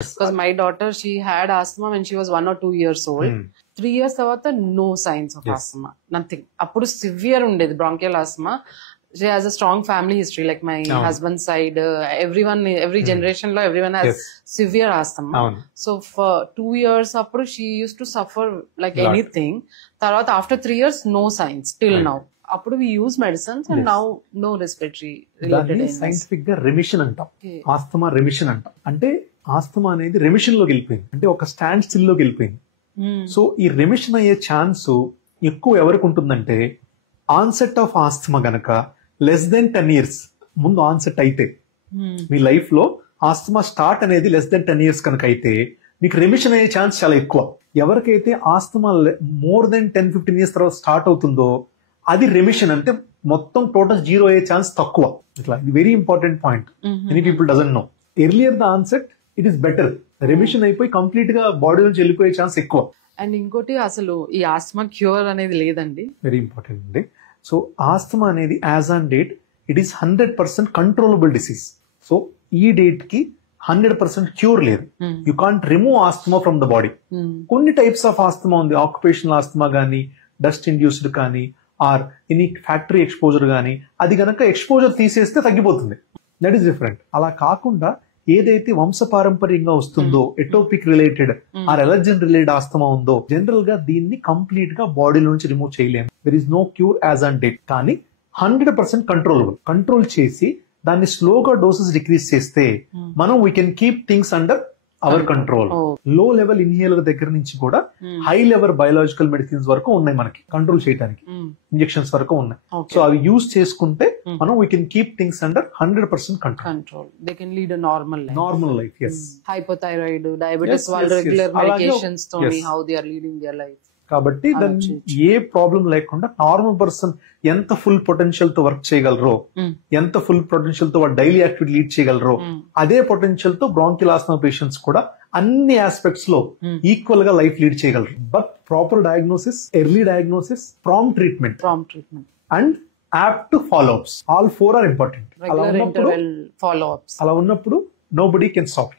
Because my daughter, she had asthma when she was 1 or 2 years old. 3 years తర్వాత no signs of asthma, nothing. అప్పుడు severe ఉండేది bronchial asthma. She has a strong family history, like my husband's side, everyone, every generation lo everyone has severe asthma. So for 2 years appudu she used to suffer like anything. Tarvata after 3 years no signs till now. Appudu we use medicines and now no respiratory related illness. Scientific గా remission అంటాం, asthma remission అంటాం. అంటే asthma అనేది remission లోకి వెళ్ళిపోయింది, అంటే ఒక stand still లోకి వెళ్ళిపోయింది. సో ఈ రెమిషన్ అయ్యే ఛాన్స్ ఎక్కువ ఎవరికి ఉంటుందంటే ఆన్సెట్ ఆఫ్ ఆస్తమా గనక లెస్ దెన్ 10 years ముందు ఆన్సెట్ అయితే, మీ లైఫ్ లో ఆస్తమా స్టార్ట్ అనేది లెస్ దెన్ 10 years కనుక అయితే మీకు రెమిషన్ అయ్యే ఛాన్స్ చాలా ఎక్కువ. ఎవరికైతే ఆస్తమా మోర్ దెన్ 10-15 years తర్వాత స్టార్ట్ అవుతుందో అది రెమిషన్, అంటే మొత్తం టోటల్ 0 అయ్యే ఛాన్స్ తక్కువ. ఇట్లా ఇది very important point, many people doesn't know. Earlier the onset it is better, remission అయిపోయి కంప్లీట్ గా బాడీ నుంచి వెళ్ళిపోయే ఛాన్స్ ఎక్కువ. అండ్ ఇంకోటి అసలు ఈ ఆస్తమా క్యూర్ అనేది లేదండి, వెరీ ఇంపార్టెంట్ అండి. సో ఆస్తమా అనేది as on date it is 100% controllable disease. So ఈ డేట్ కి 100% క్యూర్ లేదు. You can't remove asthma from the body. కొన్ని టైప్స్ ఆఫ్ ఆస్తమా ఉంది, ఆక్యుపేషనల్ ఆస్తమా కానీ, డస్ట్ ఇండ్యూస్డ్ కానీ, ఆర్ ఎనీ ఫ్యాక్టరీ ఎక్స్పోజర్ కానీ, అది గనక ఎక్స్పోజర్ తీసేస్తే తగ్గిపోతుంది, దట్ ఈస్ డిఫరెంట్. అలా కాకుండా ఏదైతే వంశపారంపర్యంగా వస్తుందో atopic related or allergen related asthma ఉందో జనరల్ గా దీన్ని కంప్లీట్ గా బాడీ నుంచి రిమూవ్ చేయలేము. There is no cure as on date. కానీ 100% కంట్రోలబుల్. కంట్రోల్ చేసి దాన్ని స్లోగా డోసెస్ డిక్రీజ్ చేస్తే మనం we can keep things under our control. లో లెవెల్ ఇన్హేలర్ దగ్గర నుంచి కూడా హై లెవెల్ బయోలాజికల్ మెడిసిన్స్ వరకు ఉన్నాయి మనకి కంట్రోల్ చేయడానికి, ఇంజెక్షన్స్ వరకు ఉన్నాయి. సో అవి యూజ్ చేసుకుంటే మనం we can keep things under 100% control. They can lead a normal life. yes. Hypothyroid, diabetes వాళ్ళు రెగ్యులర్ మెడికేషన్స్ తోని how they are leading their life. కాబట్టి దాన్ని ఏ ప్రాబ్లం లేకుండా నార్మల్ పర్సన్ ఎంత ఫుల్ పొటెన్షియల్ తో వర్క్ చేయగలరో, ఎంత ఫుల్ పొటెన్షియల్ తో డైలీ యాక్టివిటీ లీడ్ చేయగలరో, అదే పొటెన్షియల్ తో బ్రాంకియల్ ఆస్తమా పేషెంట్స్ కూడా అన్ని ఆస్పెక్ట్స్ లో ఈక్వల్ గా లైఫ్ లీడ్ చేయగలరు. But proper diagnosis, early diagnosis, prompt treatment and apt follow ups, all 4 are important. అలా ఉన్నప్పుడు నోబడీ కెన్ స్టాప్.